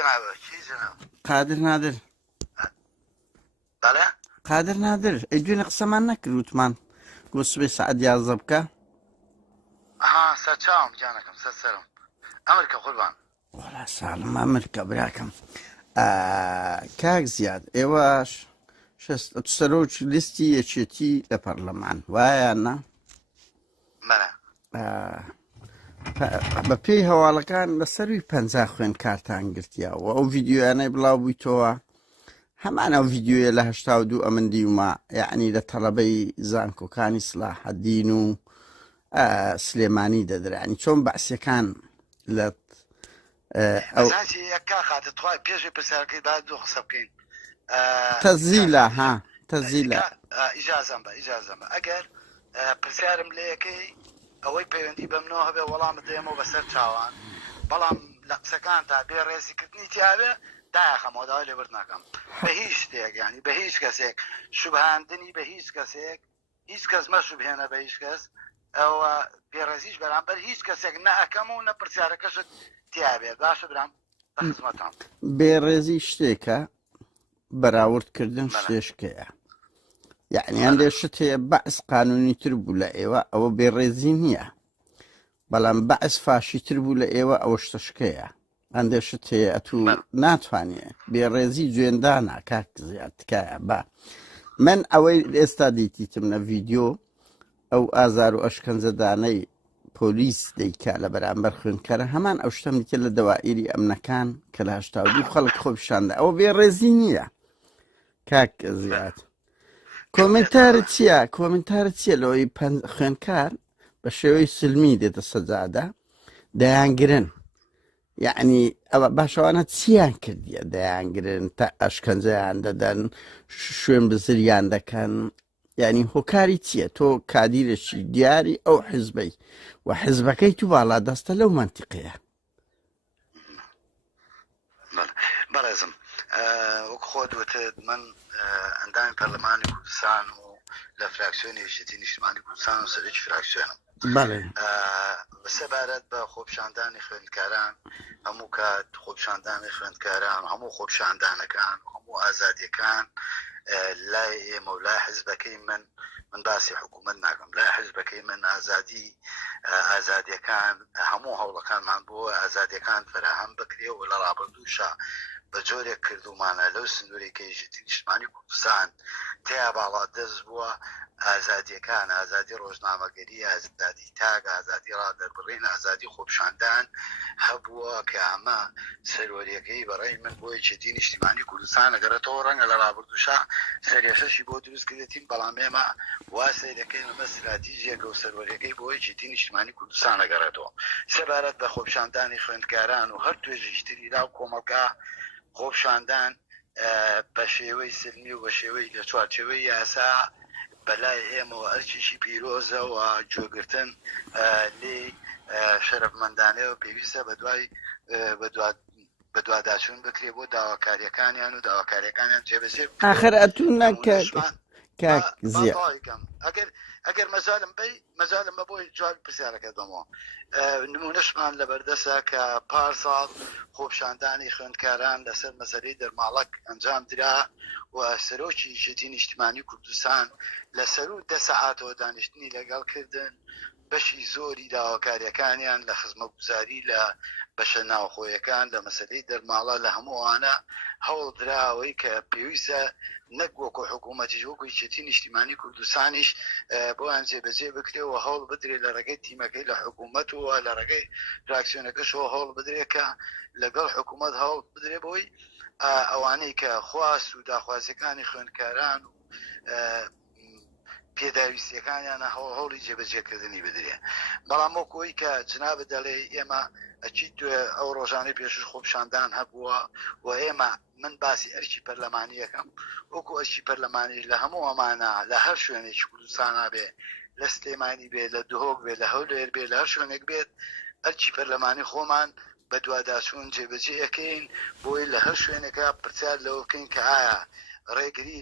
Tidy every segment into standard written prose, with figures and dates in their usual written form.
جنابه چی جناب قادر نادر بله قادر نادر ئەیدوێنێ قسەمان نەکرد وتمان بۆ سبەی سەعەت 11 بکە ئاها سەرچاوم گیانەکەم سەرسەرم ئەمریکا قوربان وەڵا ساڵم ئەمریکا براکەم کاک زیاد ئێوەش سەرۆک لیستی یەکێتی لە پەرلەمان وایە نا بەڵێ بە پێی هەواڵەکان لەسەروی 50 خوێندکارتان گرتیاوە ئەو ڤیددیۆیانەی بڵاو بوویتەوە هەمان ئەو ڤیددیۆیە لە 82 ئەمن دیومە یعنی لە تەڵەبەی زانکۆکانی سلاحەدین و سلێمانی دەدرانی چۆن بەعسیەکان لە یەکا خاتە توای پێشی پرسیارەکەی با دوو قسە بکەین تەزیلە ها تەزیلە ئیجازەم بە ئەگەر پرسیارم لە یەکەی ئەوەی پەیوەندی بە منەوە هەبێ وەڵامت دێمەوە بەسەر چاوان بەڵام لە قسەکان تا بێ ڕێزیکردنی تیاابێ داخەمەوە داوای لێبرد ناکەم بە هیچ شتێک ینی بە هیچ کەسێک شوبهاندنی بە هیچ کەسێک هیچ کەس مەشوبهێنە بە هیچ کەس ئەوە بێڕێزیش بەرامبەر هیچ کەسێک نەئەکەم و نە پرسیارەکەشت تیاابێت باشە برام بە خزمەتان بێڕێزی شتێکە بەراوردکردن شتێشکەیە یعنی هەندێک شت هەیە بەعس قانونی تر بوو لە ئێوە ئەوە بێڕێزی نییە بەڵام بەعس فاشی تر بوو لە ئێوە ئەوە شتشکەیە هەندێک شت هەیە ئەتو ناتوانێت بێڕێزی جوێندانە کاک زیاد تکایە بە من ئەوەی ئێستا دیتیتم لە ڤیددیۆ ئەو ئازار و ئەشکەنجەدانەی پۆلیس دەیکا لە بەرامبەر خوێندکارە هەمان ئەو شتم دیکە لە دەوائیری ئەمنەکان کە لە 82 خەڵک خۆپیشاندا ئەوە بێڕێزی نییە کاک زیاد کۆمنتارت چییە لەوەی خوێندکار بە شێوەی سلمی دێتە سەجادا دەیانگرن یعنی ئەوە باشەوانە چیان کردیە دەیانگرن تا ئەشکەنجەیان دەدەن شوێن بزریان دەکەن ینی هۆکاری چییە تۆ کادیرێکی دیاری ئەو حیزبەی و حیزبەکەی تو باڵا دەستە لەو منتیقەیە بەڕێزم وەک خۆت وتت من ئەندامی پەرلەمانی کوردستان و لە فراکسیۆنی یەکێتی نیشتیمانی کوردستان و سەرۆکی فراکسیۆنم بەسەبارەت بە خۆپیشاندانی خوێندکاران هەموو کات خۆپیشاندانی خوێندکاران هەموو خۆپیشاندانەکان هەموو ئازادیەکان لای ئێمە و لای حیزبەکەی من باسی حکوومەت ناکەم لای حیزبەکەی من ئازادیەکان هەموو هەوڵەکانمان بۆ ئازادیەکان فراهەم بکرێ و لە ڕابردووشە بە جۆرێک کردومانە لەو سنوورێکی یەکێتی نیشتیمانی کوردستان تیا باڵا دەست بووە ئازادیەکان ئازادی ڕۆژنامەگەری ئازادی تاگ ئازادی ڕادەربڕین ئازادی خۆپیشاندان هەبووە کە ئەمە سەروەریەکەی بەڕێی من بۆ یەکێتی نیشتیمانی کوردستان ئەگەرێتەوە ڕەنگە لە ڕابردووشە سەرێشەشی بۆ دروست کردێتین بەڵام ئێمە وا سەیرەکەی ئەمە استراتیژیەکە و سەروەریەکەی بۆ یەکێتی نیشتیمانی کوردستان ئەگەڕێتەوە سەبارەت بە خۆپیشاندانی خوێندکاران و هەر توێژی تری لا و کۆمەڵگا خۆپیشاندان بە شێوەی سلمی و بە شێوەی لە چوارچێوەی یاسا بەلای ئێمەوە ئەرچیشی پیرۆزە و جۆگرتن لێ شەرەفمەندانەوە پێویستە بە دوواداچوون بکرێ بۆ داواکاریەکانیان و داواکاریەکانیان جێبەجێ ئاخر ئەتون نەکات کاک زیاد ئەگەر مەزالم بە بۆی جوابی پرسیارەکە دەمەوە نمونەشمان لە بەردەسە کە پارساڵ خۆپیشاندانی خوێندکاران لەسەر مەسەلەی دەرماڵک ئەنجام درا و سەرۆکی یەکێتی نیشتیمانی کوردستان لەسەر و 10 سەعاتەوە دانیشتنی لەگەڵ کردن بەشی زۆری داواکاریەکانیان لە خزمەتگوزاری لە بەشە ناوخۆیەکان لە مەسەلەی دەرماڵە لە هەمووانە هەوڵ دراوەی کە پێویستە نەک وەکو حکوومەتیش وەکو یەکێتی نیشتیمانی کوردستانیش بۆیان جێبەجێ بکرێەوە هەوڵ بدرێ لە ڕێگەی تیمەکەی لە حکوومەت و لە ڕێگەی فراکسیۆنەکەشەوە هەوڵ بدرێ کە لەگەڵ حکوومەت هەوڵ بدرێ بۆی ئەوانەی کە خواست و داخوازیەکانی خوێندکاران و پێداویستیەکانیانە هەوڵی جێبەجێکردنی بدرێ بەڵام وەکۆی کە جنابە دەڵێ ئێمە ئەچیت ئەو ڕۆژانەی پێشش خۆپیشاندان هەبووە و ئێمە من باسی ئەرکی پەرلەمانیەکەم وەکو ئەرکی پەرلەمانی لە هەموو ئەمانە لە هەر شوێنێکی کوردستانە بێ لە سلێمانی بێ لە دهۆک بێ لە هەولێر بێ لە هەر شوێنێک بێت ئەرکی پەرلەمانی خۆمان بە دوواداچوون جێبەجێ ئەەکەین بۆی لە هەر شوێنێکە پرسیار لەوە بکەین کە ئایا ڕێگری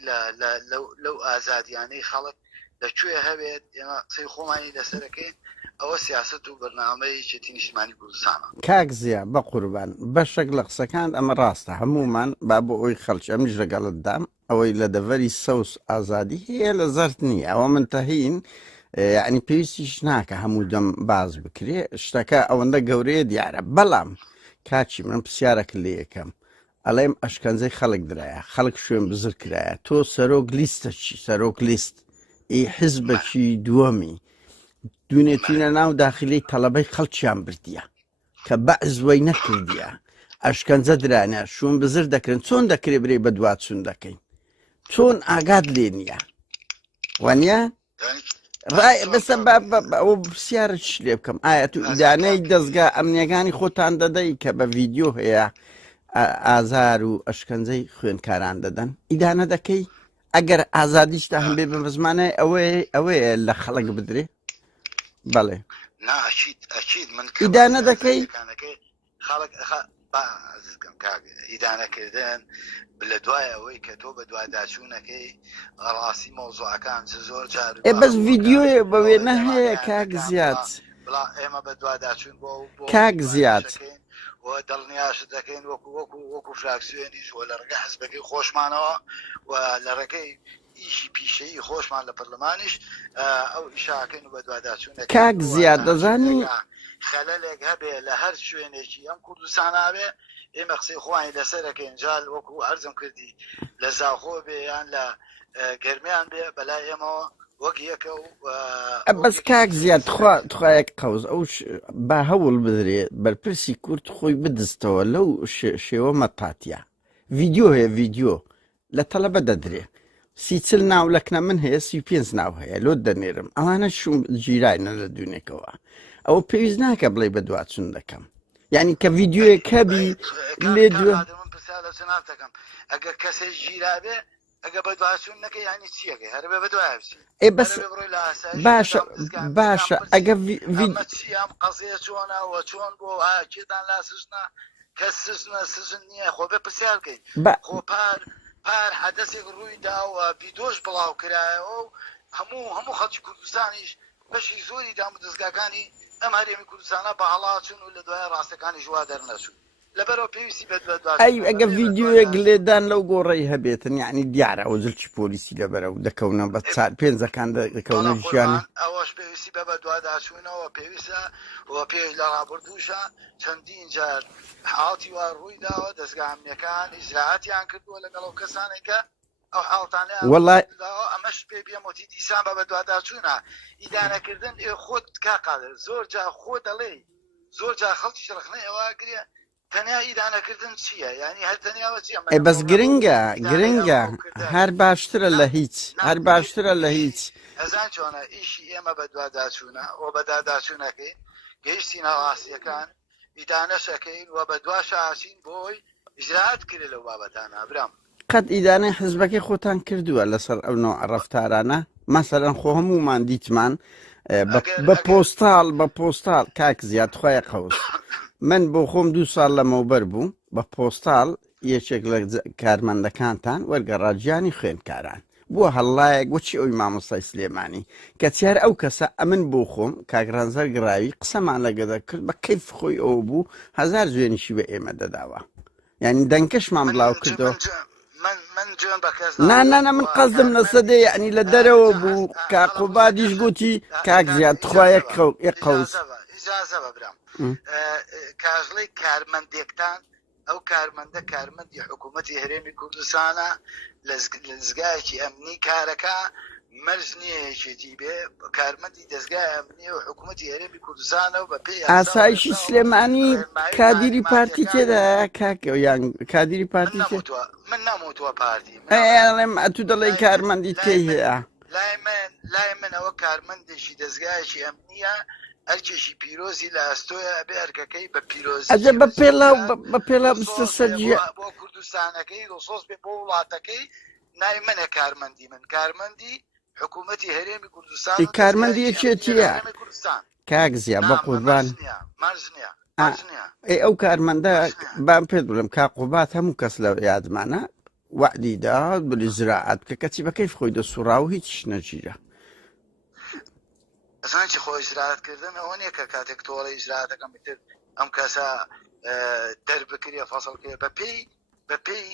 لەو ئازادیانەی خەڵک لەکوێ هەبێت ئێمە قسەی خۆمانی لەسەرەکەین ئەوە سیاست و بەرنامەی یەکێتی نیشتیمانی کوردستانە. کاک زییا بە قوربان بەشێک لە قسەکان ئەمە ڕاستە هەمومان با بۆ ئەوی خەڵکی ئەمیش لەگەڵت دام ئەوەی لە دەڤەری سەوس ئازادی هەیە لە زەرد نییە ئەوە منتەهین یعنی پێویستیش ناکە هەموو دەم باز بکرێ شتەکە ئەوەندە گەورەیە دیارە بەڵام کاچی من پرسیارەکە لێ یەکەم ئەڵێم ئەشکەنجەی خەڵک درایە خەڵک شوێن بزر کرایە تۆ سەرۆک لیستە چی سەرۆک لیست ئەی حیزبەکی دووەمی دوونێتینە ناو داخلەی تەڵەبەی خەڵکیان بردیە کە بەعزوەی نەکردیە ئەشکەنجە درانە شوون بزر دەکرن چۆن دەکرێ برێ بە دواتچوون دەکەین چۆن ئاگات لێ نییە وانە بەسە ئەوە پرسیارە چ لێ بکەم ئایا تو ئیدانەی دەستگا ئەمنیەکانی خۆتان دەدەی کە بە ڤیددیۆ هەیە ئازار و ئەشکەنجەی خوێنکاران دەدەن ئیدانە دەکەی ئەگەر ئازادیشتا هەم بێ بە زمانە ئەوەیە لە خەڵک بدرێ بەڵێ ئەچیت من ئیدانە دەکەی خەڵک ئیدانەکردن لە دوای ئەوەی کە تۆ بە دواداچوونەکەی ڕاستی مۆزوعەکان زۆر جار بەس ڤیددیۆیە بە وێنە هەیە کاک زیاد ئێمە بە دواداچوون بۆ کاک زیاد دڵنیاش دەکەین وەکو فراکسیۆنیش وە لە ڕێگە حزبەکەی خۆشمانەوە و لە ڕێگەی ئیشی پیشەیی خۆشمان لە پەرلەمانیش ئەو ئیشاکەین و بە دواداچوون کاک زیاد دەزانی خەلەلێک هەبێ لە هەر شوێنێکی ئەم کوردستانابێ ئێمە قسەی خۆیان لەسەرەکەین جال وەکو ئەرزم کردی لە زاخۆ بێ یان لە گەرمیان بێ بەلای ئێمەوە وەک یەکە و بەس کاک زیاد تخوایەک قەوز ئەو با هەوڵ بدرێ بەرپرسی کورد خۆی بدستەوە لەو شێوە مەتاتیە ڤیددیۆ هەیە ڤیددیۆ لە تەلەبە دەدرێ سی40 ناو لەکنە من هەیە 35 ناو هەیە لۆ دەنێرم ئەوانە شوم جیرانە لە دوونێکەوە ئەوە پێویست ناکە بڵێ بە دواتچوون دەکەم یعنی کە ڤیددیۆیە کەبی لێ دوێ دەکەم ئەگەر کەسێک ژیرابێ ئەگە بە دواتچوون نەکە ینی چیەکەی هەر بێ بە دوای بچی بەس باشە ئەگە چیام قەزیە چۆنەوە چۆن بۆ ئاکێدان لا سژنا کەس سژن نییە خۆ بێ پرسیار بکەین خۆ پار حەدەسێک ڕووی داوە ڤیدۆش بڵاو کرایەوە و هەموو خەڵکی کوردستانیش بەشی زۆری دام و دەستگاکانی ئەم هەرێمی کوردستانە بە هەڵاچون و لە دوای ڕاستەکانی ژوا دەرنەچوون لەبەرەوە پێویستی ئەگە ڤیددیۆیەک لێدان لەو گۆڕەی هەبێتن یعنی دیارە ئەو زلکی پۆلیسی لەبەرە و دەکەونە بە 5 دەکەونە ژیانە ئەوەش پێویستی بە دوواداچوونەوە پێویستە وە پێش لە ڕابردووشە چەندین جار حاڵی وا ڕووی داوە دەستگا ئەمنیەکان ئیجراعاتیان کردووە لەگەڵ ئەو کەسانێکە ئەو حاڵتانیان ئەمەش پێ بێمەتی دیسان بە دوواداچوونە ئیدانەکردن خۆت کاقادر زۆر جا خۆ دەڵێ زۆر جا خەڵکی شرخنە ئێوە گرێ تەنیا ئیدانەکردن چییە ینی هەر تەنیاوە چیە بەس گرنگە هەر باشترە لە هیچ هەر باشترە لە هیچ ئەزان چۆنە ئیشی ئێمە بە دوواداچوونە ئەو بە داداچوونەکەی گەیشتی ناواسیەکان ئیدانەشەکەین و بە دواشاشین بۆی ئیجراعات کرێ لەو بابەتانە برام قەت ئیدانەی حزبەکەی خۆتان کردووە لەسەر ئەو نوع ڕەفتارانە مەسەلەن خۆ هەمومان دیتمان بە پۆستاڵ کاک زیاد خۆیە قەوس من بۆ خۆم 2 ساڵ لەمەوبەر بوو بە پۆستاڵ یەکێک لە کارمەندەکانتان وەرگەڕاجیانی خوێندکاران بووە هەڵڵایەک وەچی ئەوی مامۆستای سلێمانی کە چیار ئەو کەسە ئەمن بۆ خۆم کاگرانزەر گراوی قسەمان لەگەدە کرد بە کەیف خۆی ئەوە بوو 1000 جوێنیشی بە ئێمە دەداوە یعنی دەنکەشمان بڵاو کردەوە نانە من قەزم لەسەدێ یعنی لە دەرەوە بوو کاقوبادیش گوتی کاک زیاد تخوایە قەوس ئیجازە بەبرام کاژڵەی کارمەندێکتان ئەو کارمەندی حکوومەتی هەرێمی کوردستانە لە دەستگایەکی ئەمنی کارەکە مەرج نییە یەکێتی بێ کارمەندی دەستگای ئەمنی و حکوومەتی هەرێمی کوردستانە و بە پێی ئاسایشی سلێمانی کادیری پارتی تێدایە کاکە یان کادیری پارتی من نەموتووە پارتی ئەڵێم تو دەڵێی کارمەندی تێی هەیە لای من ئەوە کارمەندێکی دەستگایەکی ئەمنیە ئەرکێکی پیرۆزی لە ئەستۆیە بێ ئەرکەکەی بە پیرۆزی ئەجە بە پێڵا بستە سەرجیە بۆ کوردستانەکەی دڵسۆز بێ بۆ وڵاتەکەی نای منە کارمەندی من کارمەندی حکوومەتی هەرێمی کوردستان کارمەندی یەکێتیە کاک زیاد بە قوربان ئەو کارمەندە بام پێ بڵێم کاقوبات هەموو کەس لە یادمانە وعدی دا بلی زراعات بکە کەچی بە کەیف خۆی دەسوڕا و هیچ نەگیرە ئەزانانی خۆ ئیجراتکردن ئەوە نییە کە کاتێک تۆڵی ئیجراتەکەم بتر ئەم کەسە دەربکرێ فەسەڵکرێ بەپێی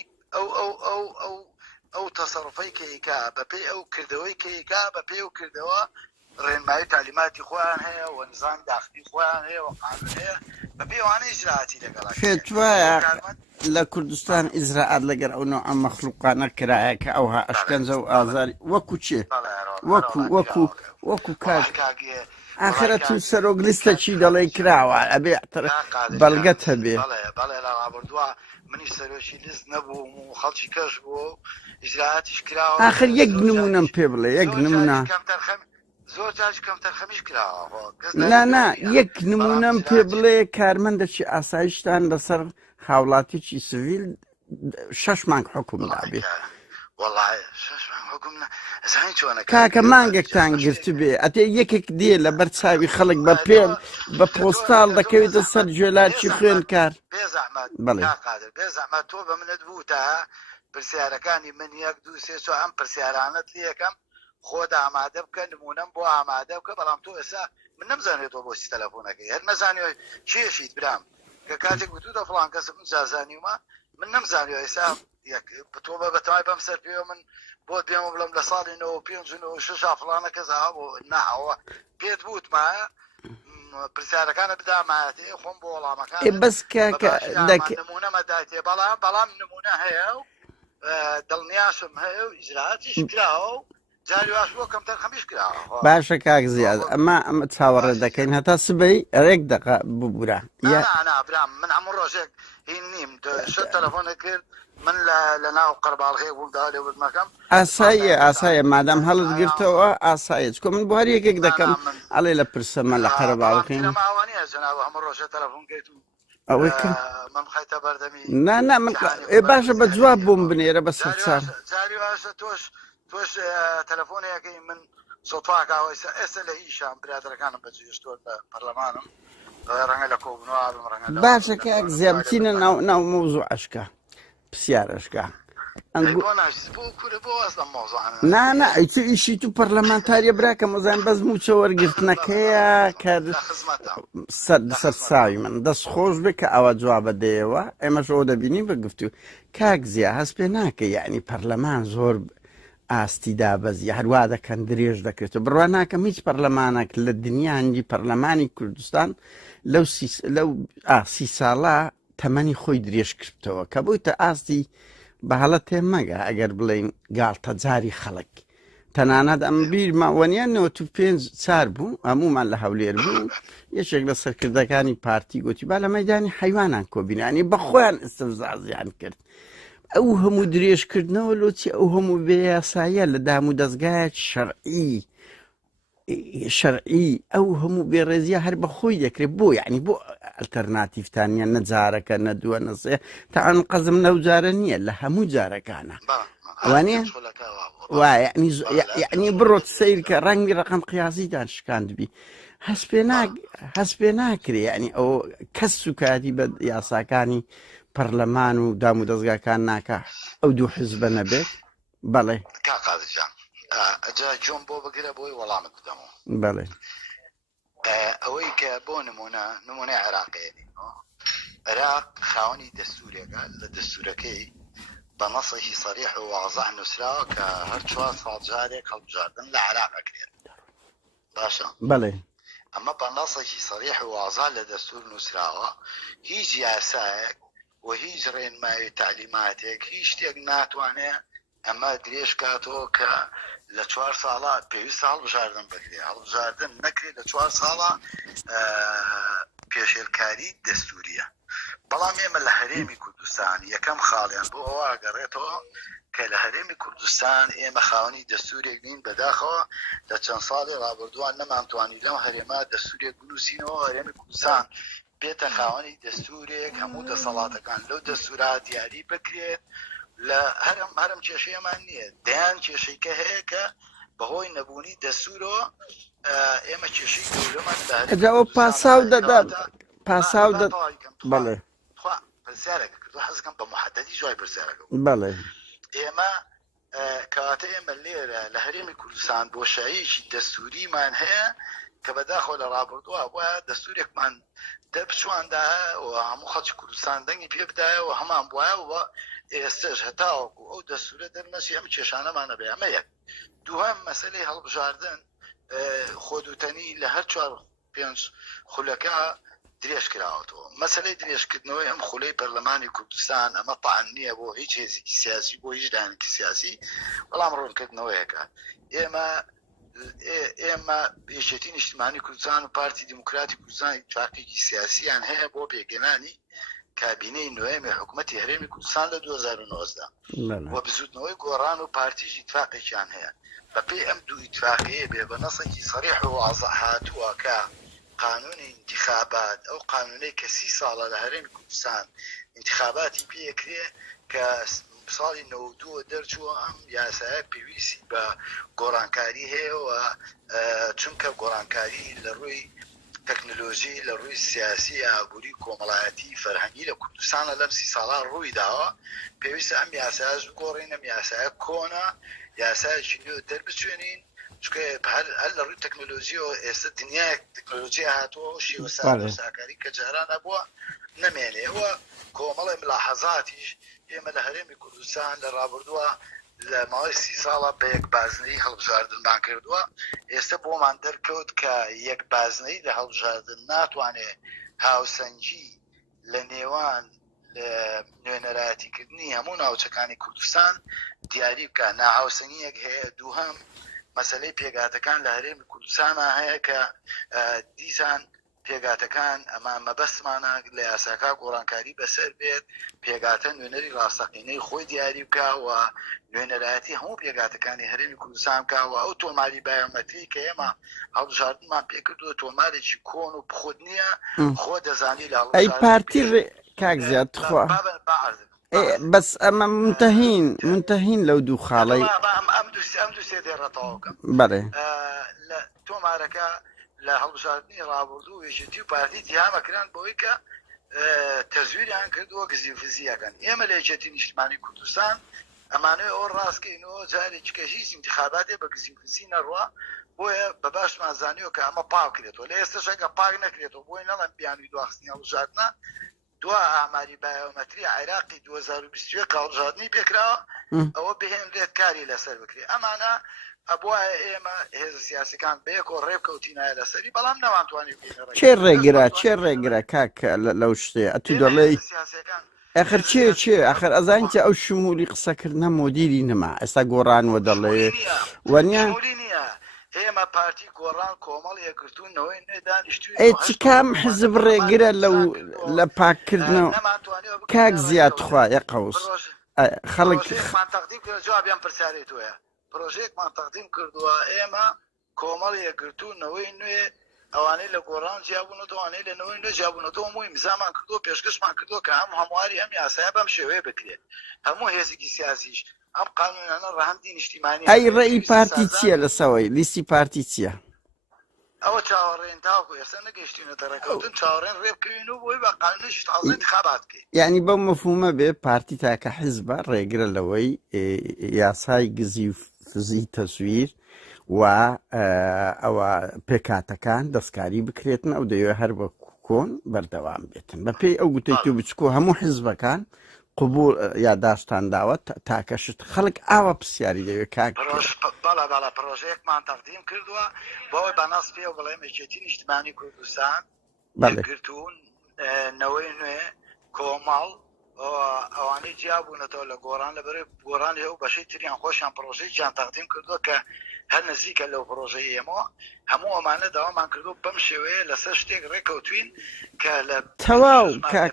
ئەو تەسەڕفەی کەیکا بەپێی ئەو کردەوەی کەیکا بەپێی ئەو کردەوە ڕێنمایی تعلیماتی خۆیان هەیە و نظام داخلی خۆیان هەیە و قانون هەیە بەپێی ئەوانە ئیجراعاتی لەگەڵ پێت وایە لە کوردستان ئیزراعات لەگەر ئەو نوع ئەم مەخلوقانە کرایە کە ئەوها ئەشکەنجە و ئازاری وەکو چێ وەکو کاک ئاخرە تو سەرۆک لیستەکی دەڵێ کراوە ئەبێ بەڵگەت هەبێ بەڵێ لە ڕابردووە منیش سەرۆکی لیست نەبووم و خەڵکی کەش بوو ئیجراعاتیش کراوە ئاخر یەک نمونەم پێ بڵێ یەک نمونە زۆر جاش کەم تەرخەمیش کراوە نا یەک نمونەم پێ بڵێ کارمەندێکی ئاسایشتان لەسەر هاوڵاتیی سڤیل 6 مانگ حکوم دابێ کاکە مانگێکتان گرت بێ ئەتێ یەکێک دێ لە بەر چاوی خەڵک بە پێڵ بە پۆستاڵ دەکەوێتە سەر جوێلاکی خوێنکار بێزەحمەت تۆ بە منت بوو تا پرسیارەکانی من یەک دوو سێ چوار ئەم پرسیارانت یەکەم خۆت ئامادە بکە نمونەم بۆ ئامادە بکە بەڵام تۆ ئێستا من نەمزانێتەوە بۆچی تەلەفۆنەکەی هەر نەزانیوە چێشیت برام کە کاتێک گوتوتە فڵان کەسم جازانیومە من نەمزانیوە ئێستا تۆ بەتەمای بەم سەر پێوە من بۆ پێمە بڵم لە ساڵی 95 فڵانە کەسا بۆ ناوە پێت بوتمایە پرسیارەکانە بدامایەتێ خۆم بۆ وەڵامەکان بەس کاکە نمونەمەدایتێ بەڵام نمونە هەیە و دڵنیاشم هەیە و ئیجراعاتیش کراوە و جاری واش بۆ کەم تەرخەمیش کراوە باشە کاک زیاد ئەمە چاوەڕێ دەکەین هەتا سبەی ڕێک دقە ببوورە برام من هەموو ڕۆژێک هین نیم شت تەلەفۆنە کرد من لە ناو قەرباڵغێ بوومدا لێ وتمەکەم ئاسایە مادام هەڵت گرتەوە ئاسایە چکۆ من بۆ هەر یەکێک دەکەم ئەڵێ لە پرسەمە لە قەرەباڵغێ ماوانەیە جەناب هەموو ڕۆژە تەلەفۆن کەیت و ئەوەی من خەیتە بەردەمی نا من باشە بە جواب بووم بنێرە بە سەرچاو جاری باشە تۆش تەلەفۆنەکەی من سۆتواکەوە ئێستا لە ئیشان برادەکانم بەجێشتۆر لە پەرلەمانم ڕەنگە لە کۆبنەوەم ڕەنگە باشە کاک زیابچینە ناو مەوزوع عشکە پرسیارەشکە نا ئەیچ ئیشی تو پەرلەمانتاریە براکە مۆزان بەس موچە وەرگرتنەکەیە کە سەرساوی من دەست خۆش بێ کە ئەوە جوابە دێەوە ئێمەش ئەوە دەبینی بەگفتو کاک زیە هەست پێ ناکە یعنی پەرلەمان زۆر ئاستی دابەزی هەروە دەکەن درێژ دەکرێتەوە بڕوا ناکەم هیچ پەرلەمانێک لە دنیاهی پەرلەمانی کوردستان لەو 30 ساڵە تەمەنی خۆی درێژ کردەوە کە بوویتە ئاستی بەهەڵە تێمەگە ئەگەر بڵێین گاڵتە جاری خەڵک تەنانەت ئەم بیرماوەنیان 95 بوو هەمومان لە هەولێر بوو یەکێک لە سەرکردەکانی پارتی گوتی با لە مەیدانی حیوانان کۆبینانی بە خۆیان ئستەفزازیان کرد ئەو هەموو درێژکردنەوە لۆچی ئەو هەموو بێیاساییە لە دام و دەستگایەک شەرعی ئەو هەموو بێڕێزیە هەر بە خۆی دەکرێت بۆ یعنی بۆ ئەلتەرناتیڤتانیان نەجارەکە نەدووە نەسێ تاان قەزم لەو جارە نییە لە هەموو جارەکانە ئەوانێ یعنی بڕۆت سیر کە ڕەنگی ڕقم قیازیدان شکاندبی هەست پێ ناکرێ ینی ئەو کەس سوکاتی بە یاساکانی پەرلەمان و دام و دەستگاکان ناکە ئەو دوو حزبە نەبێت بەڵێ ئەجا جۆم بۆ بگرە بۆی وەڵامت بدەمەوە بەڵێ ئەوەی کە بۆ نمونەی عێراقیێنی عێراق خاوەنی دەستورێکە لە دەستورەکەی بە نەسێکی سەریح و واضح نووسراوە کە هەر 4 ساڵ جارێک هەڵبژاردن لە عێراق ئەکرێت باشە بەڵێ ئەمە بە نەسێکی سەریح و واضح لە دەستور نووسراوە هیچ یاسایەک و هیچ ڕێنمایی تعلیماتێک هیچ شتێک ناتوانێت ئەمە درێژ کاتەوە کە لە 4 ساڵە پێویستە هەڵبژاردن بکرێ هەڵبژاردن نەکرێت لە 4 ساڵە پێشێرکاری دەستوریە بەڵام ئێمە لە هەرێمی کوردستان یەکەم خاڵیان بۆ ئەوە ئەگەڕێتەوە کە لە هەرێمی کوردستان ئێمە خاوەنی دەستورێک بین بەداخەوە لە چەند ساڵی ڕابردووان نەمانتوانی لەم هەرێما دەستورێک بنووسینەوە هەرێمی کوردستان بێتە خاوەنی دەستورێک هەموو دەسەڵاتەکان لەو دەستورا دیاری بکرێت لە هەرم کێشەیەمان نییە دەیان کێشەیکە هەیە کە بەهۆی نەبوونی دەستورەوە ئێمە کێشەی گەورەمان ئەجاوە پاساو دەدا پاساو بەڵێ پرسیارێکە کردو حەزەکەم بە محەدەدی جوای پرسیارەکە بەڵێ ئێمە کەواتە ئێمە لێرە لە هەرێمی کوردستان بۆشاییەکی دەستوریمان هەیە کە بەداخۆ لە ڕابردووە وە دەستورێکمان دەپچواندا و هەموو خەڵکی کوردستان دەنگی پێ بدایە و هەمان بواە و ئێستش هەتاوەکو ئەو دەستورە دەرنەسی ئەم کێشانەمانە بێ ئەمە یەک. دووەم مەسەلەی هەڵبژاردن خۆدوتەنی لە هەر 4-5 خولەکە درێژ کراوەتەوە. مەسەلەی درێژکردنەوەی ئەم خولەی پەرلەمانی کوردستان ئەمە تاعن نییە بۆ هیچ هێزێکی سیاسی بۆ هیچ دانێکی سیاسی، بەڵام ڕوونکردنەوەیەکە. ئێمە یەکێتی نیشتیمانی کوردستان و پارتی دیموکراتی کوردستان اتفاقێکی سیاسییان هەیە بۆ پێگەنانی کابینەی نوێمی حکوومەتی هەرێمی کوردستان لە 2019 و بزوتنەوەی گۆڕان و پارتیژی اتفاقێکیان هەیە. بەپێی ئەم دوو اتفاقیە بێ بە نەسێکی صریح و واضح هاتووە کە قانونی انتخابات ئەو قانونەی کە 30 ساڵە لە هەرێمی کوردستان انتخاباتی پێکرێ کە ساڵی 92 دەرچووە ئەم یاسایە پێویستی بە گۆڕانکاری هەیە و چونکە گۆڕانکاری لە ڕووی تەکنۆلۆژی لە ڕووی سیاسی ئابووری کۆمەڵایەتی فەرهەنگی لە کوردستانە لەم 30 ساڵان ڕووی داوە، پێویستە ئەم یاسایە بگۆڕین. ئەم یاسایە کۆنا یاسایەکی نوێ دەربچوێنین چونکە هەر لە ڕووی تەکنۆلۆژی و ئێستا دنیای تەکنۆلۆژی هاتووە و شێوە ساکاری کە جاران نەبووە نەمێنێەوە کۆمەڵی ملاحەزاتیش ئێمە لە هەرێمی کوردستان لە ڕابردووە لە ماوەی 30 ساڵە بە یەک بازنەی هەڵبژاردنمان کردووە. ئێستا بۆمان دەرکەوت کە یەک بازنەی لە هەڵبژاردن ناتوانێت هاوسەنگی لە نێوان نوێنەرایەتیکردنی هەموو ناوچەکانی کوردستان دیاری بکە. ناهاوسەنگیەک هەیە. دووهەم مەسەلەی پێگاتەکان لە هەرێمی کوردستانە هەیە کە دیسان پێگاتەکان ئەمان مەبەستمانە لە یاساکە گۆڕانکاری بەسەر بێت، پێگاتە نوێنەری ڕاستەقینەی خۆی دیاری بکە و نوێنەرایەتی هەموو پێگاتەکانی هەرێمی کوردستان بکەوە. ئەو تۆماری بایۆمەتری کە ئێمە هەڵبژاردنمان پێکردووە تۆمارێکی کۆن و بخۆت نییە، خۆ دەزانی لە ئەی پارتی کاک زیاد خوا بەس ئەمە منتەهین لەو دوو خاڵەی ئەم دوو سێ دێڕێتەوە بەڵێ لە تۆمارەکە لە هەڵبژاردننی ڕابردوو وێژێتی و پارتی تیامەکران بۆی کە تەزویریان کردووە گزیفزیەکەن. ئێمە لە یەکێتی نیشتیمانی کوردستان ئەمانەوە ئەو ڕاستکەینەوە جارێکی کە هیچ انتخاباتێ بە گزیفزی نەڕوە، بۆیە بە باشمان زانیوە کە ئەمە پاک کرێتەوە. لە ئێستاش ئەگە پاک نەکرێتەوە بۆی نەڵەن بیانووی دواخستنی هەڵبژاردنە دوا ئاماری بایۆمەتری عێراقی 2021 کە هەڵبژاردننی پێکراوە ئەوە بهێنرێت کاری لەسەر بکرێت. ئەمانە ئەبووە ئێمە هێز سیاسەکان بەیەکۆ ڕێبکەوتینایە لەسەری، بەڵام نەوانتوانی چێ ڕێگرا کاک لەو شتێ ئەتو دەڵێ ئەخر چێ ئەخر ئەزانیتە ئەو شمولی قسەکردنە مۆدیری نەما ئێستا گۆڕانوە دەڵێ وەنیە ئێمە پارتی گۆڕان کۆمەڵ یەکگرتوونەوەی نێدانیشتوی چ کام حزب ڕێگرە لە پاککردنەوە کاک زیاد خوا یەقەوس خەڵکمان تەقدیم کرد جوابیان پرسیارەی تۆیە پرۆژەیەکمان تەقدیم کردووە ئێمە کۆمەڵ یەکگرتوونەوەی نوێ ئەوانەی لە گۆڕان جیابوونەوە ئەوانەی لە نەوەی نوێ جیابوونەوە مووی میزامان کردو پێشکەشمان کردو کە هەمواری ئەم یاسایە بەم شێوەیە بکرێت. هەموو هێزێکی سیاسیش ئەم قانونانە ڕەهەندی نیشتیمانی ئەی ڕێی پارتی چییە لەسەوەی لیستی پارتی چییە؟ ئەوە چاوەڕێن تاوکو ئێستا نەگەیشتوونە دەڕێکەوتن چاوەڕێن ڕێبکەوین و بۆی بە قانونیش تازە انتخابات بکەین. یعنی بەو مەفهومە بێ پارتی تاکە حیزبە ڕێگرە لەوەی یاسای گزیفزی تەزویر و ئەوە پێکاتەکان دەستکاری بکرێتن ئەو دەیەوێت هەر بە کۆن بەردەوام بێتن بەپێی ئەو گوتەی تو بچکۆ هەموو حیزبەکان قبول یاداشتان داوە تاکەشت خەڵک ئاوە پرسیاری دەوێت کاک بەڵە پرۆژەیەکمان تەقدیم کردووە بۆەوەی بەناس پێ و بڵێ یەکێتی نیشتیمانی کوردستان گرتوون نەوەی نوێ کۆمەڵ ئەوانەی جیابوونەتەوە لە گۆڕان لەبەرەوەی گۆڕان لێ و بەشەی تریان خۆشیان پرۆژەیەکیان تەقدیم کردووە کە هەر نزیکە لەو پرۆژەی ئێمەوە هەموو ئەمانە داوامان کردو بەم شێوەیە لەسەر شتێک ڕێکەوتوین کە لە تەواو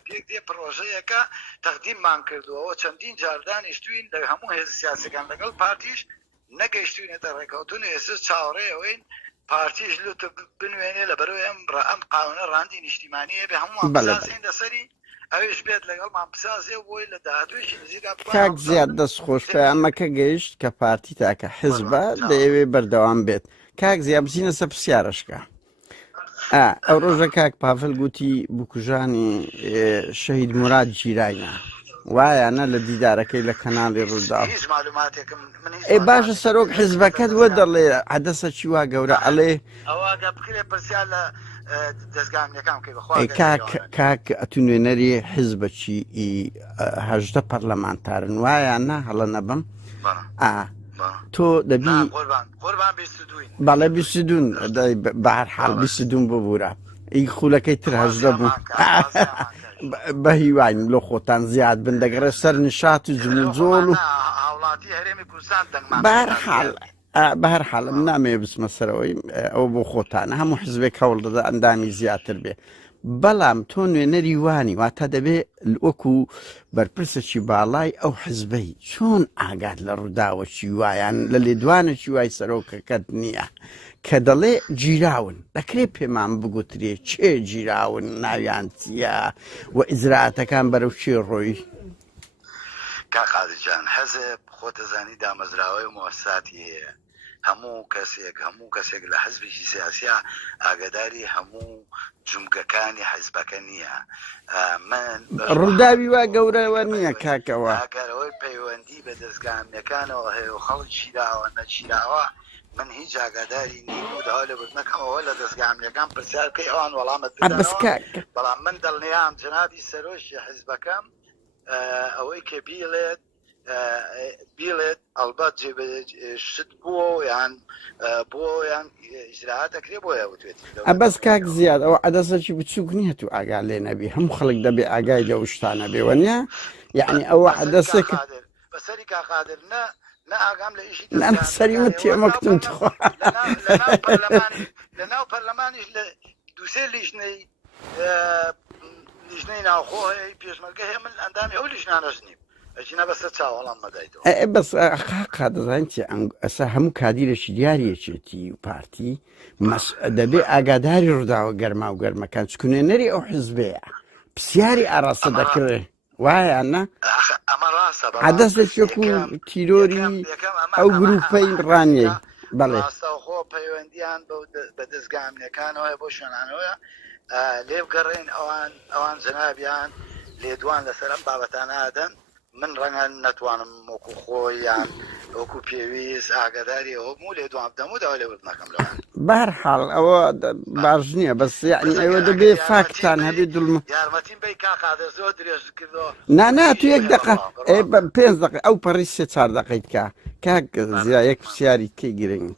پێک دێ پرۆژەیەکە تەقدیممان کردووەوە چەندین جاردانیشتوین لە هەموو هێز سیاسەکان لەگەڵ پارتیش نەگەیشتوینێتە ڕێکەوتن ئێستا چاوەڕێەوەین پارتیش لوتە بنوێنێ لەبەرەوەی ئەم قانونە ڕاندی نیشتیمانیە بێ هەمووان بزانین لەسەری ئەوش بێت لەگەڵمان بسازێ بۆی لە داهاتوێکی نزیکا کاک زیاد دەستخۆش ئەمەکە گەیشت کە پارتی تاکە حیزبە دەیەوێ بەردەوام بێت کاک زیاد بچینە سەر پرسیارەشکە ئەو ڕۆژە کاک پاڤل گوتی بکوژانی شەهید موراد جیرانە وایانە لە دیدارەکەی لە کەناڵی ڕوودا هیچ معلوماتێکم من ئێ باشە سەرۆک حیزبەکەت وە دەڵێ حەدەسە چی وا گەورە ئەڵێ ئەوواگە بکرێ پرسیار لە دەستگامیەکان کەی بخوا کاک ئەتو نوێنەری حیزبەکی هەژدە پەرلەمانتارن وایانە هەڵە نەبم تۆ دەبی قوربان بیستدوین بەڵێ بیستدون بەهەرحاڵ بیستدون ببوورە ئەی خولەکەی تر هەژدە بوو بە هیواین لۆ خۆتان زیاد بن دەگەڕێ سەر نشات و جوڵ و بەهەرحاڵ نامێ بچمە سەرەوەی ئەو بۆ خۆتانە هەموو حزبێک هەوڵ دەدا ئەندامی زیاتر بێ بەڵام تۆ نوێنەری وانی واتە دەبێ وەکو بەرپرسەکی باڵای ئەو حزبەی چۆن ئاگات لە ڕووداوەکی وایان لە لێدوانێکی وای سەرۆکەکەت نییە کە دەڵێ گیراون دەکرێت پێمان بگوترێ چێ گیراون ناویان چیە و ئیجرعاتەکان بەرەو چێ ڕۆی کاقادجان حەزب خۆتەزانی دامەزراوەی و مؤسساتی هەیە هەموو کەسێک لە حزبێکی سیاسیە ئاگاداری هەموو جومگەکانی حزبەکە نییە من ڕووداوی وا گەورەوە نییە کاکەوە ئەگەرەوەی پەیوەندی بە دەستگامیەکانەوە هەیە و خەڵک چیراوە نەچیراوە من هیچ ئاگاداری نیم و داوا لە بردنەکەمەوە لە دەستگامیەکان پرسیار بکەی ئەوان وەڵامت بدەنەوە بەڵام من دڵنیام جەنابی سەرۆشی حیزبەکەم ئەوەی کە بیڵێت ئەلبەت شت بووە یان بۆ یان ئیجراعات دەکرێ بۆیە وتوێتی بەس کاک زیاد ئەوە عەدەسێکی بچووک نییە تو ئاگا لێ نەبی هەموو خەڵک دەبێ ئاگای لەو شتانە بێوە نیە یعنی ئەوە عەدەسێک بەسەری کاقادر نە ئاگام لە ئیشی سەری من تێمەکتم تخوا لەناو پەرلەمانیش لە دووسێ لیژنەی ناوخۆ هەیە پێشمەرگە هەیە من ئەندامی ئەو لیژنانەش نیم ئەچینە بەسەر چاوەڵام مەدایتەوە بەس قا دەزانیتی ئەسا هەموو کادیرێکی دیارەکێتی و پارتی دەبێ ئاگاداری ڕووداوە گەرما و گەرمەکان چکونێنەری ئەو حزبەیە پرسیاری ئاراستە دەکرێ وایانە ئەمە ڕاستە عەدەسێکێکو تیرۆری ئەو گروپەی ڕانیەی بەڵێ ڕاستەوخۆ پەیوەندیان بە دەستگامیەکانەوە بۆ شوێنانەوە لێ بگەڕێن ئەوان جەنابیان لێدوان لەسەر ئەم بابەتانە ئادەن من ڕەنگە نەتوانم وەکو خۆیان وەکو پێویست ئاگاداری ئەوە بوو لێدوان بدەم و داوا لێ بردنەکەم لەوان بەهەرحاڵ ئەوە باش نییە بەس یعنی ئەوە دەبێ فاکتان هەبێ دڵمە یارمەتیم بەی کاقادر زۆر درێژ کردەوە نا تو یەک دقە 5 دقە ئەو پەڕی 3-4 دقەیت کاک زیا یەک پرسیاری کەی گرنگ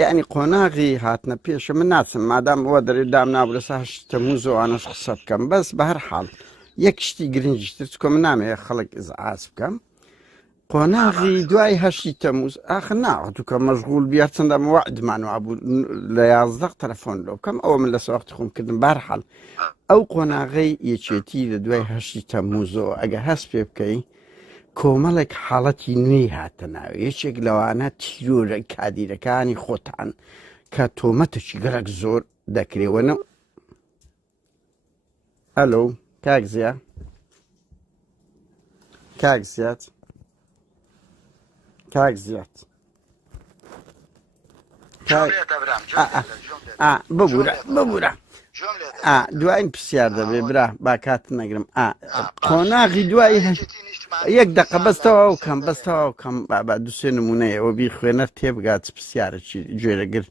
یعنی قۆناغی هاتنە پێشە من ناچم مادام ئەوە دەرێ دام نابرە سا تەمووز ئەوانەش قسە بکەم بەس بەهەرحاڵ یەک شتی گرنگیشتر چکۆ من نامەیە خەڵک ئیزعاج بکەم قۆناغی دوای 8 تەمووز ئاخر ناوەتو کە مەشغوڵ بیار چەندە وعدمان وابوو لە 11 تەلەفۆن لۆ بکەم ئەوە من لە سەوەختی خۆم کردم بەهەرحاڵ ئەو قۆناغەی یەکێتی لە دوای 8 تەمووزەوە ئەگە هەست پێ بکەی کۆمەڵێک حاڵەتی نوێی هاتە ناوێ یەکێک لەوانە تیرۆرە کادیرەکانی خۆتان کە تۆمەتێکی گەرەک زۆر دەکرێوەنە ئەلۆ کاک زیا کاک زیاد ببوورە دوایین پرسیار دەبێ برا با کات نەگرم قۆناغی دوای یەک دقە بەستەوە کەم دووسێ نمونەیەوە بی خوێنەر تێبگات پرسیارەی گوێرەگر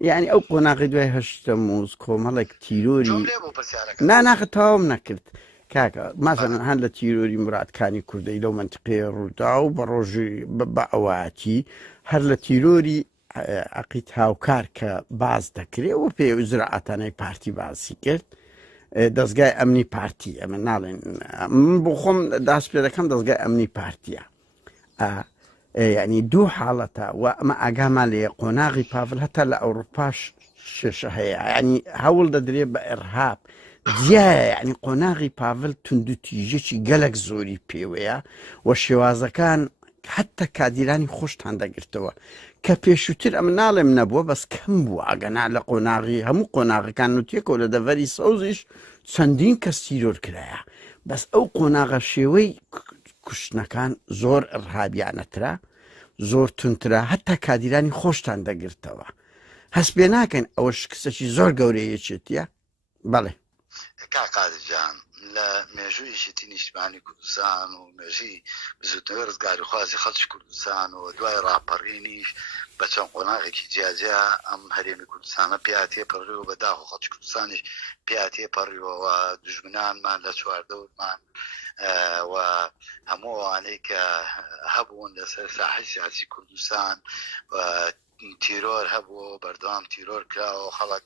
یعنی ئەو قۆناغی دوای 8 تەمووز کۆمەڵێک تیرۆری ناخە تەواوم نەکرد کاکە مەسەڵەن هەن لە تیرۆری مرادکانی کوردەی لەو منتقەیە ڕوودا و بە ڕۆژی بە ئەوەتی هەر لە تیرۆری عەقید هاوکار کە باز دەکرێت و پێ ئیجراعاتانەی پارتی باسی کرد دەستگای ئەمنی پارتی ئەمە ناڵێن من بۆ خۆم داست پێ دەکەم دەستگای ئەمنی پارتیە یعنی دوو حاڵەتە و ئەمە ئاگامان لێ قۆناغی پاڤل هەتا لە ئەوروپاش شێشە هەیە ینی هەوڵ دەدرێت بە ئێرهاب جیایە یعنی قۆناغی پاڤل توندوتیژێکی گەلک زۆری پێوەیە و شێوازەکان حتا کادیرانی خۆشتان دەگرتەوە کە پێشووتر ئەم ناڵێم نەبووە بەس کەم بوو ئاگەنا لە قۆناغی هەموو قۆناغەکان وتێکەوە لە دەڤەری سەوزیش چەندین کەس تیرۆر کرایە بەس ئەو قۆناغە شێوەی کوشتنەکان زۆر ئەرهابیانەترا زۆر تونترا هەتا کادیرانی خۆشتان دەگرتەوە هەست پێ ناکەین ئەوە کسەی زۆر گەورەیەچێتیە بەڵێ کاقادجان لە مێژوویشتی نیشتمانی کوردستان و مێژی بزوتنەوەی ڕزگاری خوازی خەڵکی کوردستان و دوای ڕاپەڕینیش بە چەند قۆناغێکی جیاجیا ئەم هەرێمی کوردستانە پیاتێ پەڕی و بەداخ و خەڵکی کوردستانیش پیاتێ پەڕیەوە دژمنانمان لە چواردەوتمان و هەموو ئەوانەی کە هەبوون لەسەر ساحەی سیاسی کوردستان تیرۆر هەبوو بەردەوام تیرۆر کراوە خەڵک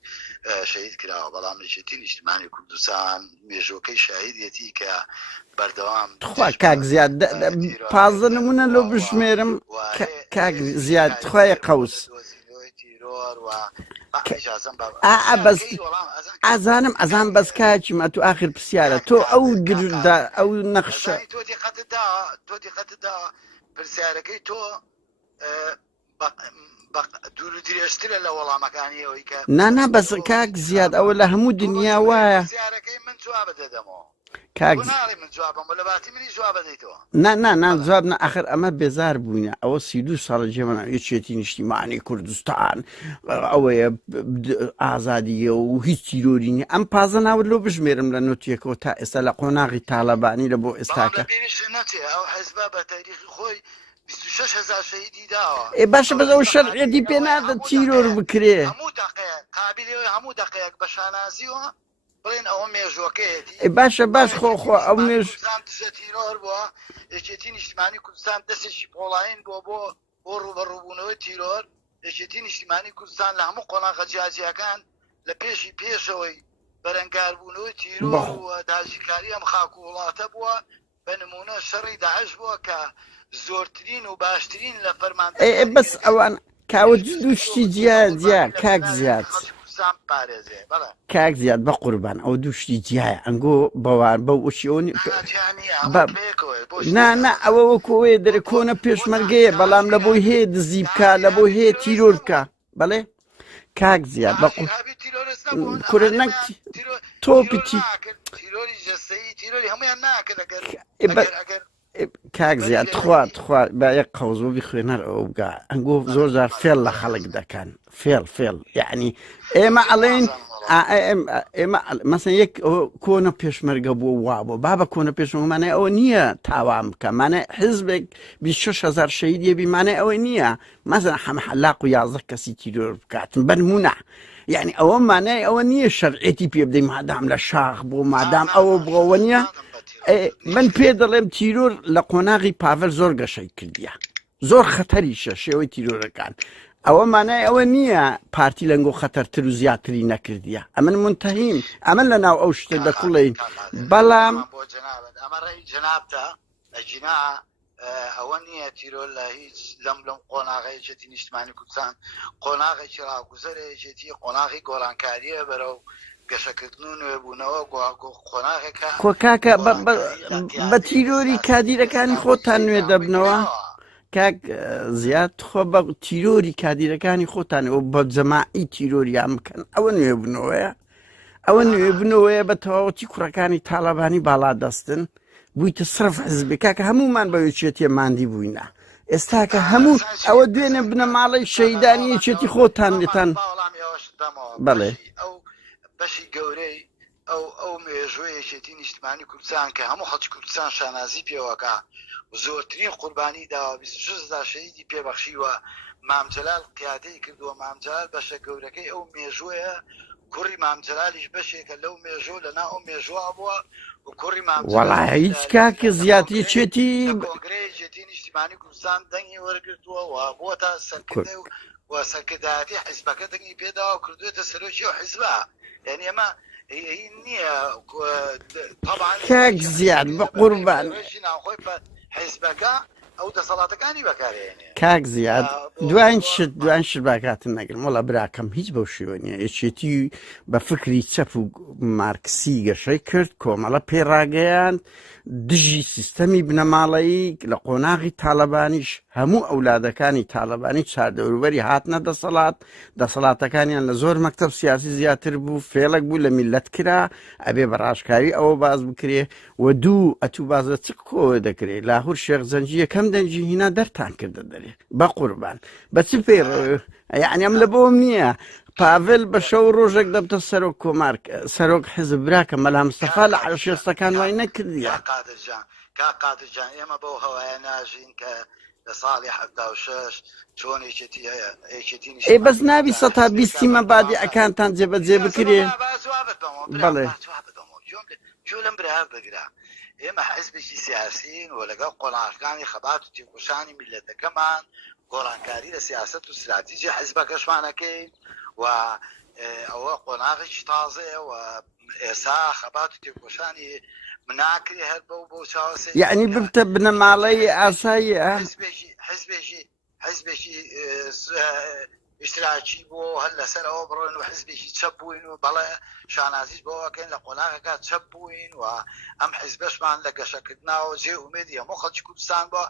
شەهید کراوە بەڵام لەشێتی نیشتمانی کوردستان مێژوەکەی شاهیدەتی کە بەردەوام خوا کاک زیاد 15 نمونە لۆ بژمێرم کاک زیاد خوای قەوس ئازانم ئەزان بەس کاچمە تو ئاخر پرسیارە تۆ ئەو گردا ئەو نەخشە تۆ دیقەتدا پرسیارەکەی تۆ دوور و درێژترە لە وەڵامەکانیەوەی کە نانا بەس کاک زیاد ئەوە لە هەموو دنیا وایە پرسیارەکەی من جواب دەدەمەوە کاک من جوابم بە لە باتی منی جواب دەیتەوە نا جواب نە ئاخر ئەمە بێزار بووینە ئەوە 32 ساڵە جێمەنا یەکێتی نیشتیمانی کوردستان ئەوەیە ئازادیە و هیچ تیرۆری نیە ئەم 15 ناوت لۆ بژمێرم لە نوتیەکەەوە تا ئێستا لە قۆناغی تاالبانی لە بۆ ئێستاکە نەچێ ئەو حیزبە بە تاریخی خۆی 26,000 شەهیدی داوە باشە بەس ئەو شەرعێتی پێ نادە تیرۆر بکرێ هەموو دقەیە قابلەوەی هەموو دقەیەک بە شانازیەوە بڵێن ئەوە مێژوەکەیەتی باشە باش خۆ ئەو مێژ دژە تیرۆر بووە یەکێتی نیشتیمانی کوردستان دەستێکی پۆڵاین بۆ ڕوبەڕووبوونەوەی تیرۆر یەکێتی نیشتیمانی کوردستان لە هەموو قۆناغە جیاجیەکان لە پێشەوەی بەرەنگاربوونەوەی تیرۆر و داژیکاری ئەم خاک و وڵاتە بووە بە نمونە شەڕی داعش بووە کە زۆرترین و باشترین لە فەرماندەی بەس ئەوان کاوە دووشتی جیا کاک زیاد کاک زیاد بە قوربان ئەو دووشتی جیایە ئەنگۆ بەوان بەو وشیۆنی نا ئەوە وەکۆوێ دەرە کۆنە پێشمەرگەیە بەڵام لە بۆی هەیە دزی بکە لە بۆی هەیە تیرۆر بکە بەڵێ کاک زیاد بە کورە نەک تۆپی کاک زیاد خوا با یەک قەوزۆ بخوێنەر ئەو بگا ئەنگۆ زۆر جار فێڵ لە خەڵک دەکەن فێڵ یعنی ئێمە ئەڵێن ئێمە مەسەن یەک کۆنە پێشمەرگە بووە وا بۆ بابە کۆنە پێشمەرگەمانە ئەوە نییە تاوان بکە مانە حزبێک 26,000 شەهیدیە بیمانە ئەوە نییە مەسەن هەمە حەلاق و 11 کەسی تیرۆر بکاتن بەنمونە یعنی ئەوە مانای ئەوە نییە شەرعێتی پێ بدەین مادام لە شاخ بۆ مادام ئەوە بۆەوە نییە من پێ دەڵێم تیرۆر لە قۆناغی پاڤەر زۆر گەشەی کردیە زۆر خەتەریشە شێوەی تیرۆرەکان ئەوە مانای ئەوە نییە پارتی لەنگۆ خەتەرتر و زیاتری نەکردیە ئەمن منتەهیم ئەمن لە ناو ئەو شتە دەکوڵین بەڵام ئەمە ڕێی جەنابتە لە جینا ئەوە نییە تیرۆر لە هیچ لەم قۆناغەیەکێتی نیشتمانی کوردستان قۆناغێکی ڕاگوزەرێکێتی قۆناغی گۆڕانکاریە بەرەو گەشەکردن و نوێبوونەوە قۆناغێکە خۆ کاکە بە تیرۆری کادیرەکانی خۆتان نوێ دەبنەوە کاک زیاد خۆ بە تیرۆری کادیرەکانی خۆتانەوە بە جەماعی تیرۆریان بکەن ئەوە نوێبوونەوەیە ئەوە نوێبوونەوەیە بە تەواوەتی کوڕەکانی تاالبانی باڵا دەستن بوویتە سرف حزبی کاکە هەمومان بە یەکێتیە ماندی بووینە ئێستاکە هەموو ئەوە دوێنێ بنە ماڵی شەیدانی یەکێتی خۆتان لێتان بەڵێ بەشی گەورەی ئەو مێژوەیەکێتی نیشتمانی کوردستان کە هەموو خەڵکی کوردستان شانازی پێوەکە زۆرترین قوربانی داوە 26,000 شەهیدی پێبەخشیوە مامجەلال قیادەی کردووە مامجەلال بەشە گەورەکەی ئەو مێژوەیە کوڕی مامجەلالیش بەشێکە لەو مێژوە لەناو ئەو مێژوە بووە و کوڕی وەڵای هیچ کاکە زیاتی چێتی کۆنگرەیەکێتی نیشتمانی کوردستان دەنگی وەرگرتووە و بۆتە سەرکردە و سەرکردایەتی حیزبەکە دەنگی پێداوە کردوێتە سەرۆکی و حیزبە یعنی ئەمە نییە کاک زیاد بە قوربان ناوخۆی بە حیزبەکە ئەو دەسەڵاتەکانی بەکارێنێ کاک زیاد دوان شت باکاتن نەگرم وەڵا براکەم هیچ بەو شێوە نیە یەکێتی بە فکری چەپ و مارکسی گەشەی کرد کۆمەڵە پێڕاگەیان دژی سیستەمی بنەماڵەیی لە قۆناغی تاالبانیش هەموو ئەولادەکانی تاالبانی چاردەوروبەری هاتنە دەسەڵاتەکانیان لە زۆر مەکتەب سیاسی زیاتر بوو، فێڵک بوو لە میلەت کرا، ئەبێ بە ڕاشکاری ئەوە باز بکرێ و دوو ئەتوو بازە چ کۆوە دەکرێت لاهور شێخ زەنجی یەکەم دەنجی هینا دەرتان کردە دەرێ بە قوربان بە چ پێ یعنی ئەم لە بۆم نییە. پاڤل بە شەو ڕۆژێک دەبتە سەرۆک کۆمارک سەرۆک حزب براکە مەلام سەفا لە عەشێستەکان وای نەکردیە. قادرجان ئێمە بەو هەوایە ناژین کە لە ساڵی 76 چۆن ئێ بەس نابی سەتا بیستی مەبادی ئەکانتان جێبەجێ بکرێ. بەڵێ جۆ لەم برا بگرا ئێمە حزبێکی سیاسین و لەگەڵ قۆناغەکانی خەبات و تێکۆشانی میلەتەکەمان گۆڕانکاری لە سیاست و استراتیژی حزبەکەشمانەکەین و ئەوە قۆناغێکی تازەیە و ئێسا خەبات و تێکۆشانی مناکری هەر بەو چاوەسێ یعنی ببتە بنەماڵەی ئاساییە حزبێکی اشتراکی بۆ هەر لەسەر ئەوە بڕۆین و حزبێکی چەپ بووین و بەڵێ شانازیش بۆەکەین لە قۆناغەکە چەپ بووین و ئەم حزبەشمان لە گەشەکردناوە جێ ئومێدی هەموو خەڵکی کوردستان بۆ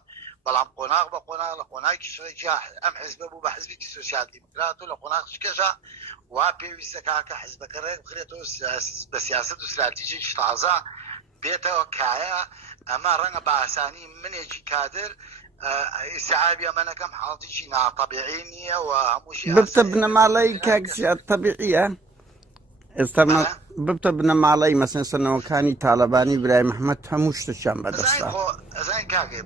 بەڵام قۆناغ بە قۆناغ لە قۆناغی شڕێکی ئەم حزبە بوو بە حزبێکی سۆسیال دیموکرات و لە قۆناغی کەژە وا پێویستە کاکە حزبەکە ڕێک بخرێتەوە بە سیاست و استراتیژیی تازە بێتەوە کایە ئەمە ڕەنگە بە ئاسانی منێکی کادر ئیسعابی ئەمەنەکەم حاڵتیی ناتەبیعی نییە و هەمووشی ببتە بنەماڵەی کاکسیات تەبیعیە. ئێستا ببتە بنەماڵەی مەسەن سەرنەوەکانی تاالبانی برای محەممەد هەموو شتشان بەدەستا ئەزای کاکێ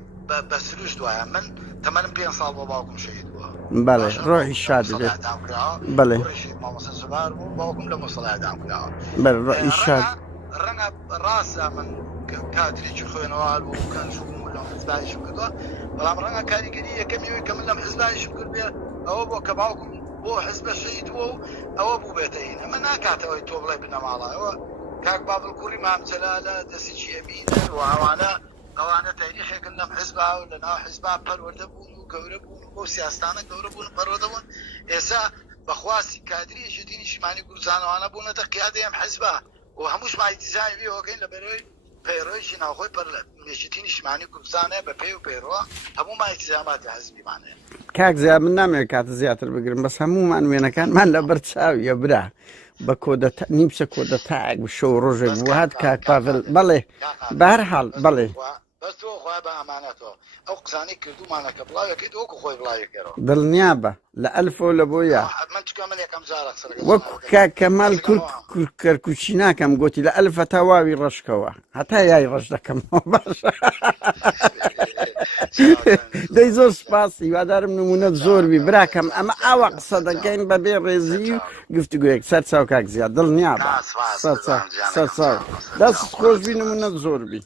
بە سروش دوایە من تەمەنم 5 ساڵ بۆ باوکم شەهید بووە. بەڵێ ڕۆحی شاد بێت. بەڵێ مامۆستا سوبار بوو باوکم لە مۆسەڵایەدام کراوە. بەڵێ ڕۆحی شاد ڕەنگە ڕاستە من کاتێکی خوێنەوە و کەنج و لەم حزبایشم کردووە بەڵام ڕەنگە کاریگەری یەکەمیەوەی کە من لەم حزبایشم کرد بێ ئەوە بۆ کە باوکم بۆ حزبە شەهید بووە و ئەوە بوو بێتەین ئەمە ناکاتەوەی تۆ بڵێ بنەماڵایەوە کاک بابڵکوڕی مامجەلالە دەستێکی ئەمینن و ئەوانە تاریخێکن لەم حزبا و لە ناو حزبا پەروەردە بوون و گەورە بوون و بۆ سیاستانە گەورە بوون پەروەردە بوون. ئێستا بەخواستی کادری ژێتی نیشتیمانی کوردستانەوانە بوونەتە قیادەی ئەم حزبا و هەمووش مایتیزای بێەوەکەین لە بەرەوەی پەیڕۆیشی ناوخۆی مێژێتی نیشتیمانی کوردستانە بە پێی و پەیڕۆ هەموو مایتیزاماتی حزبیمانەیە. کاک زیاد من نامێت کاتە زیاتر بگرم بەس هەمومان وێنەکانمان لە بەرچاویە برا بە کۆدە نیمچە کۆدە تاک شەو ڕۆژێک بوو هات کاک پاڤل بەڵێ بەهەرحاڵ بەڵێ بەس تۆ خۆی بە ئەمانەتەوە ئەو قسانەی کردومانەکە بڵاوەکەیت وەکو خۆی بڵاوێکەرەوە دڵنیا بە لە ئەلفۆ لە بۆیە وەکو کاک کەمال کورد کەرکوچی ناکەم گوتی لە ئەلفە تا واوی ڕەشکەوە هەتا یای ڕەش دەکەمەوە باشە. دەی زۆر سپاس هیوادارم نمونەت زۆربی براکەم ئەمە ئاوا قسە دەکەین بەبێ ڕێزی و گفتوگویەک سەر چاو کاک زیاد دڵنیا بە دەست خۆشبی نمونەت زۆربی.